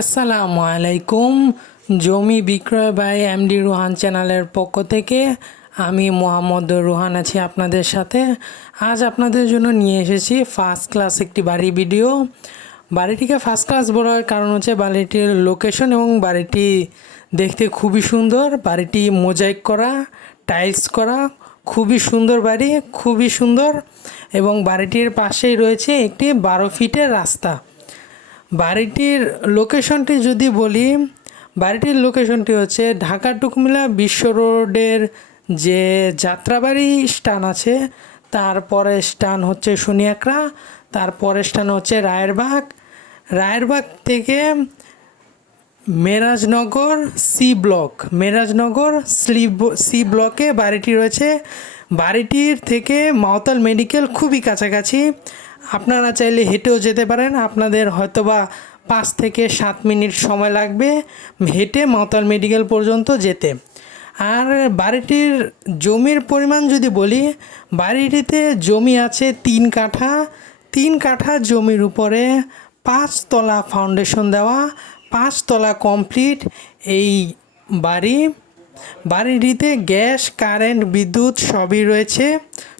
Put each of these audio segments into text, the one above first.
আসসালামু আলাইকুম। জমি বিক্রয় বাই এমডি রুহান চ্যানেলের পক্ষ থেকে আমি মোহাম্মদ রুহান আছি আপনাদের সাথে। আজ আপনাদের জন্য নিয়ে এসেছি ফার্স্ট ক্লাস একটি বাড়ি ভিডিও। বাড়িটিকে ফার্স্ট ক্লাস বলার কারণ হচ্ছে বাড়িটির লোকেশন এবং বাড়িটি দেখতে খুবই সুন্দর। বাড়িটি মোজাইক করা, টাইলস করা, খুবই সুন্দর বাড়ি, খুবই সুন্দর। এবং বাড়িটির পাশেই রয়েছে একটি 12 ফিটের রাস্তা। বাড়িটির লোকেশনটি যদি বলি, বাড়িটির লোকেশনটি হচ্ছে ঢাকা টু কুমিল্লা বিশ্ব রোডের যে যাত্রাবাড়ি স্টান আছে, তারপরে স্টান হচ্ছে শনিয়াকড়া, তারপরে স্টান হচ্ছে রায়েরবাগ থেকে মেরাজনগর সি ব্লকে বাড়িটি রয়েছে। বাড়িটির থেকে মাওতাল মেডিকেল খুবই কাছাকাছি। আপনারা চাইলে হেঁটেও যেতে পারেন। আপনাদের হয়তোবা 5 থেকে 7 মিনিট সময় লাগবে হেঁটে মাওতাল মেডিকেল পর্যন্ত যেতে। আর বাড়িটির জমির পরিমাণ যদি বলি, বাড়িটিতে জমি আছে 3 কাঠা। 3 কাঠা জমির উপরে 5 তলা ফাউন্ডেশন দেওয়া, 5 তলা কমপ্লিট এই বাড়িটিতে গ্যাস, কারেন্ট, বিদ্যুৎ সবই রয়েছে।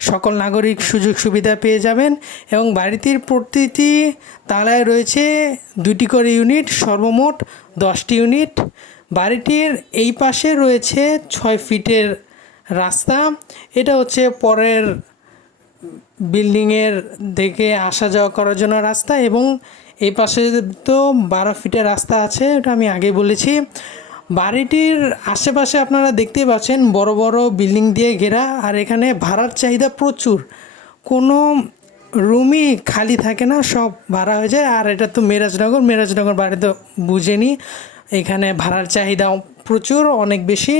সকল নাগরিক সুযোগ সুবিধা পেয়ে যাবেন। এবং বাড়িটির প্রতিটি তালায় রয়েছে 2টি করে ইউনিট, সর্বমোট 10টি ইউনিট। বাড়িটির এই পাশে রয়েছে 6 ফিটের রাস্তা। এটা হচ্ছে পরের বিল্ডিংয়ের দিকে আসা যাওয়া করার জন্য রাস্তা। এবং এই পাশে তো 12 ফিটের রাস্তা আছে, এটা আমি আগে বলেছি। বাড়িটির আশেপাশে আপনারা দেখতেই পাচ্ছেন বড় বড় বিল্ডিং দিয়ে ঘেরা। আর এখানে ভাড়ার চাহিদা প্রচুর, কোনো রুমই খালি থাকে না, সব ভাড়া হয়ে যায়। আর এটা তো মেরাজনগর বাড়ি তো বুঝেনি, এখানে ভাড়ার চাহিদা প্রচুর, অনেক বেশি।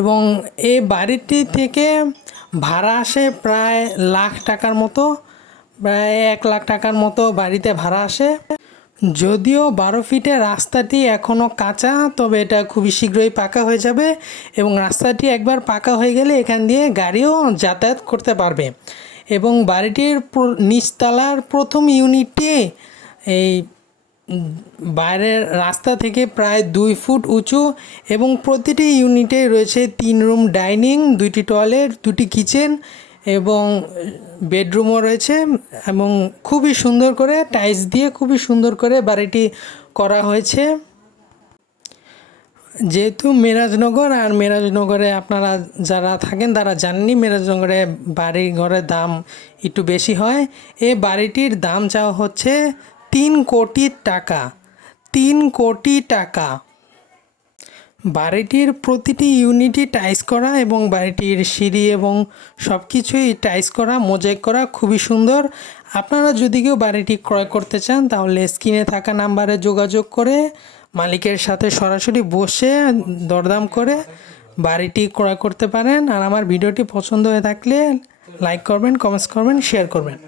এবং এই বাড়িটি থেকে ভাড়া আসে প্রায় টাকার মতো, প্রায় 1 লাখ টাকার মতো বাড়িতে ভাড়া আসে। যদিও 12 ফিটের রাস্তাটি এখনও কাঁচা, তবে এটা খুবই শীঘ্রই পাকা হয়ে যাবে। এবং রাস্তাটি একবার পাকা হয়ে গেলে এখান দিয়ে গাড়িও যাতায়াত করতে পারবে। এবং বাড়িটির নিচতলার প্রথম ইউনিটে এই বাইরের রাস্তা থেকে প্রায় 2 ফুট উঁচু। এবং প্রতিটি ইউনিটে রয়েছে 3 রুম ডাইনিং, 2টি টয়লেট, 2টি কিচেন এবং বেডরুমও রয়েছে। এবং খুবই সুন্দর করে টাইলস দিয়ে খুবই সুন্দর করে বাড়িটি করা হয়েছে। যেহেতু মেরাজনগরে আপনারা যারা থাকেন তারা জানেনই, মেরাজনগরে বাড়ি ঘরের দাম একটু বেশি হয়। এই বাড়িটির দাম চাওয়া হচ্ছে 3 কোটি টাকা। 3 কোটি টাকা। বাড়িটির প্রতিটি ইউনিটই টাইলস করা এবং বাড়িটির সিঁড়ি এবং সব কিছুই টাইলস করা, মোজাইক করা, খুবই সুন্দর। আপনারা যদি কেউ বাড়িটি ক্রয় করতে চান তাহলে স্ক্রিনে থাকা নাম্বারে যোগাযোগ করে মালিকের সাথে সরাসরি বসে দরদাম করে বাড়িটি ক্রয় করতে পারেন। আর আমার ভিডিওটি পছন্দ হয়ে থাকলে লাইক করবেন, কমেন্টস করবেন, শেয়ার করবেন।